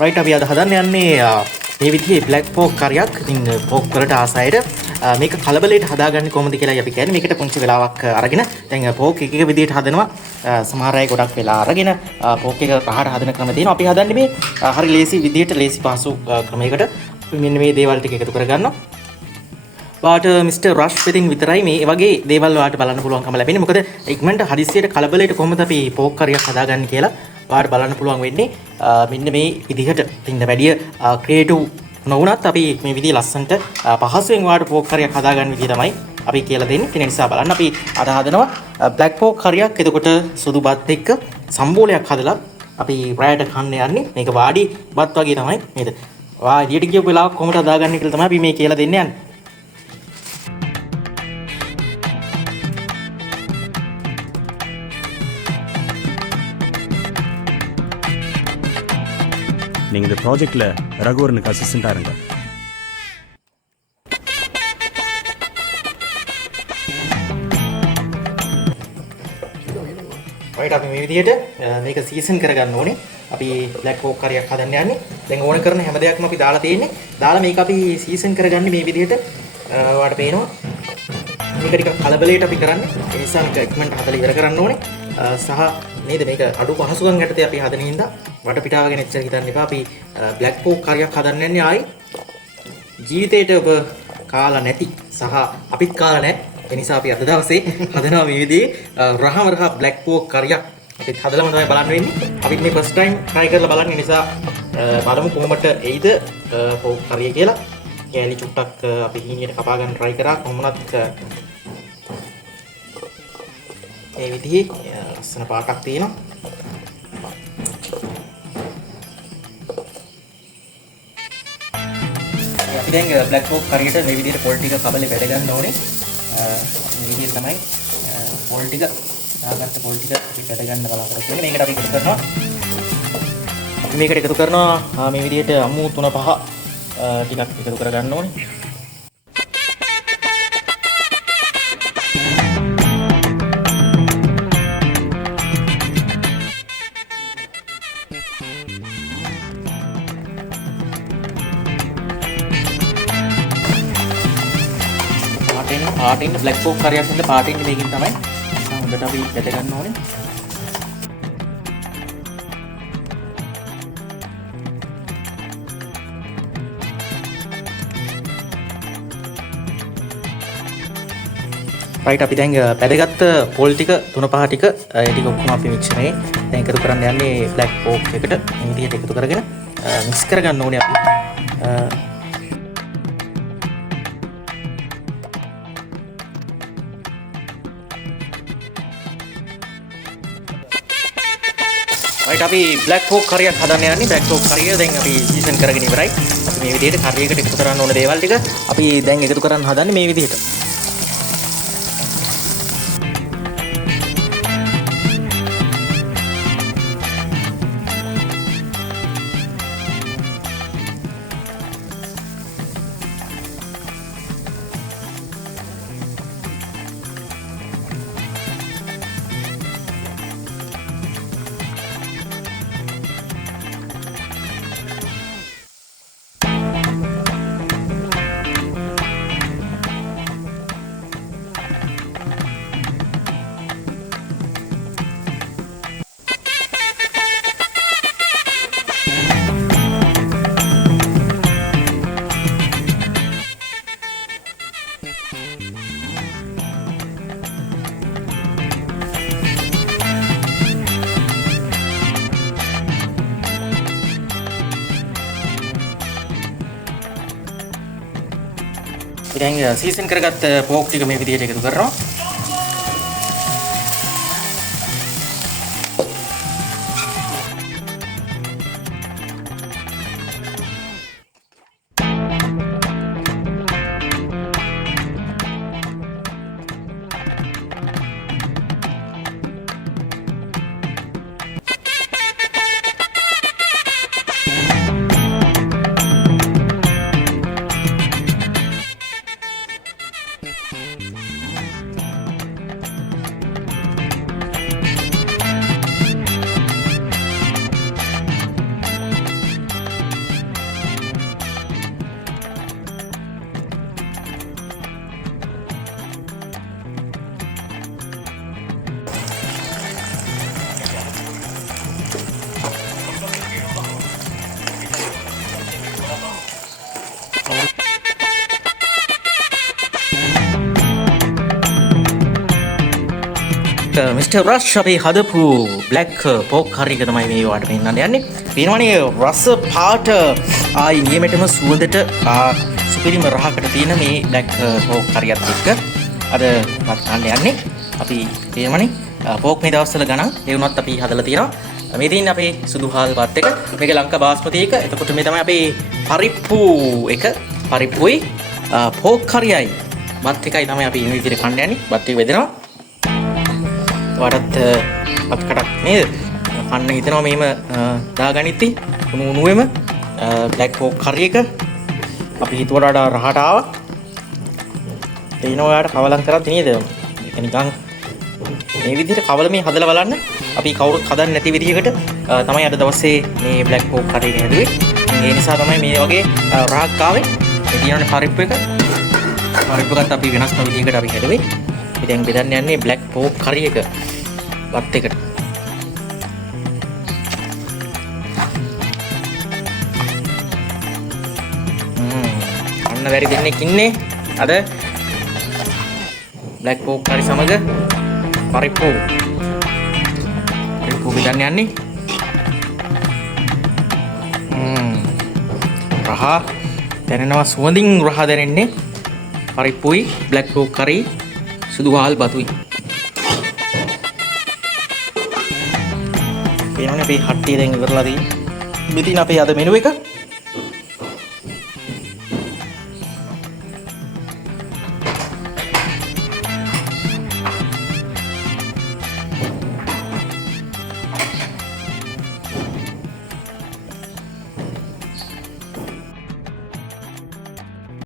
Right අපි අද හදන්න යන්නේ මේ විදිහේ බ්ලැක් පෝක් කරියක්. ඉතින් පෝක් වලට ආසයිද මේක කලබලයට හදාගන්නේ කොහොමද කියලා අපි කියන්නේ. මේකට පුංචි වෙලාවක් අරගෙන දැන් පෝක් එක එක විදිහට හදනවා. සමහර අය ගොඩක් වෙලා අරගෙන පෝක් එක පහට හදන ක්‍රම තියෙනවා. අපි හදන්නේ මේ හරි ලේසි විදිහට ලේසි පහසු ක්‍රමයකට. මෙන්න මේ දේවල් ටික එකතු කරගන්නවා. වාට මිස්ටර් රෂ් වෙතින් විතරයි මේ වගේ දේවල් වාට බලන්න පුළුවන්කම ලැබෙන්නේ. මොකද ඉක්මනට හදිස්සියට කලබලයට කොහොමද අපි පෝක් කරියක් හදාගන්නේ කියලා වාට බලන්න පුළුවන් වෙන්නේ. මෙන්න මේ විදිහට තින්න වැඩිය ක්‍රියේටිව් නොවුනත් අපි මේ විදිහ ලස්සනට පහසුවෙන් වාට පෝක් කරියක් හදාගන්න විදිහ තමයි අපි කියලා දෙන්නේ. ඒ නිසා බලන්න අපි අද හදනවා බ්ලැක් පෝක් කරියක්. එතකොට සුදු බත් එක්ක සම්බෝලයක් හදලා අපි රැයට කන්න යන්නේ. මේක වාඩි බත් වගේ තමයි නේද? වා එළියට ගියපු වෙලාවක කොහොමද හදාගන්නේ කියලා තමයි අපි මේ කියලා දෙන්නේ යන්නේ. நீங்கள் இந்த ப்ராஜெக்டில் ரகுவரனுக்கு அசிஸ்டண்ட்டாக இருங்க. රයිට් අපි මේ විදිහට මේක සීසන් කරගන්න ඕනේ. අපි බ්ලැක් පෝක් කරියක් හදන්න යන්නේ. දැන් ඕන කරන හැම දෙයක්ම අපි දාලා තියෙන්නේ. දාලා මේක අපි සීසන් කරගන්නේ මේ විදිහට. ඔයාලට පේනවා. මේක ටිකක් කලබලයට අපි කරන්නේ. ඒ නිසා මේක ඉක්මනට හදලා ඉවර කරන්න ඕනේ. සහ නේද මේක අඩු පහසුකම් යටතේ අපි හදන හින්දා වටපිටාව ගැන එච්චර හිතන්න එපා. අපි බ්ලැක් පෝක් කරියක් හදන්න යන්නේ ආයි ජීවිතේට ඔබ කාලා නැති සහ අපිත් කාලා නැහැ. ඒ නිසා අපි අද දවසේ හදනවා මේ විදිහේ රහමරහ බ්ලැක් පෝක් කරියක්. අපිත් හදලාම තමයි බලන්න වෙන්නේ. අපිත් මේ ෆස්ට් ටයිම් try කරලා බලන්නේ නිසා බලමු කොහොමද එයිද පෝක් කරිය කියලා. කෑලි චුට්ටක් අපි හීනියට කපා ගන්න try කරා. කොහොමවත් මේ විදිහේ ලස්සන පාටක් තියෙනවා. අපි දැන් බ්ලැක් පෝක් කරියට මේ විදිහට පොල් ටික කබලේ වැඩ ගන්න ඕනේ. මේ විදිහට තමයි පොල් ටික දාගත්ත පොල් ටික අපි වැඩ ගන්න බලාපොරොත්තු වෙන්නේ. මේකට අපි එකතු කරනවා. අපි මේකට එකතු කරනවා මේ විදිහට අමු 3-5 ටිකක් එකතු කරගන්න ඕනේ. පාටින් බ්ලැක් පෝක් කරියක් හින්දා පාටින් මේකෙන් තමයි හොඳට අපි වැද ගන්න ඕනේ. රයිට් අපි දැන් පැදගත්ත පොල් ටික 3-5 ටික ඒ ටික ඔක්කොම අපි මික්ෂරේ දැන් එකතු කරන්න යන්නේ බ්ලැක් පෝක් එකට. මේ විදිහට එකතු කරගෙන මික්ස් කරගන්න ඕනේ අපි. රයිට් අපි බ්ලැක් පෝක් කරියක් හදන්න යන්නේ. බ්ලැක් පෝක් කරිය දැන් අපි සීසන් කරගෙන ඉවරයි. අපි මේ විදිහට කරියකට එකතු කරන්න ඕන දේවල් ටික අපි දැන් එකතු කරන්න හදන්නේ මේ විදිහට. දැන් සීසන් කරගත්ත පෝක් ටික මේ විදිහට එකතු කරනවා. මිස්ටර් රෂ් අපේ හදපු බ්ලැක් පෝක් කරි එක තමයි මේ වාට පෙන්නන්න යන්නේ. පේනවනේ රස පාට ආයි නියමෙටම සුවඳට සුපිරිම රහකට තියෙන මේ බ්ලැක් පෝක් කරියත් එක්ක අද ගන්න යන්නේ. අපි පේනවනේ පෝක් මේ දවස්වල ගණන් ඒ වුණත් අපි හදලා තියෙනවා. මේ තියෙන්නේ අපේ සුදු හාල් බත් එක. මේක ලංකා බාස්මති එක. එතකොට මේ තමයි අපේ පරිප්පු එක. පරිප්පුයි පෝක් කරියයි බත් එකයි තමයි අපි මේ විදිහට කන්න යන්නේ. බත් එක බෙදෙනවා. වඩත් බත් කටක් නේද? කන්න හිතනවා මේම දාගනිති උණු උණුවෙම බ්ලැක් පෝක් කරි එක. අපි හිතුවට වඩා රහට ආවා. තේිනවා ඔයාලට කවලම් කරත් නේද? ඒක නිකන් මේ විදිහට කවලමේ හදලා බලන්න. අපි කවුරුත් හදන්නේ නැති විදිහකට තමයි අද දවසේ මේ බ්ලැක් පෝක් කරි එක හැදුවේ. ඒ නිසා තමයි මේ වගේ රහක් ආවේ. මේ තියෙනනේ පරිප්පු එක. පරිප්පු එකත් අපි වෙනස්ම විදිහකට අපි හැදුවේ. ඉතින් බෙදන්න යන්නේ බ්ලැක් පෝක් කරි එක බත් එකට. අන්න බැරි දෙන්නෙක් ඉන්නේ අද බ්ලැක් පෝක් කරි සමග පරිප්පු බෙදන්න යන්නේ. රහ දැනෙනවා සුවඳින් රහ දැනෙන්නේ පරිප්පුයි බ්ලැක් පෝක් කරි සුදු හාල් බතුයි. පේනවනේ අපේ හට්ටිය දැන් ඉවරලා තියෙන්නේ. මෙතින් අපේ අද මෙනු එක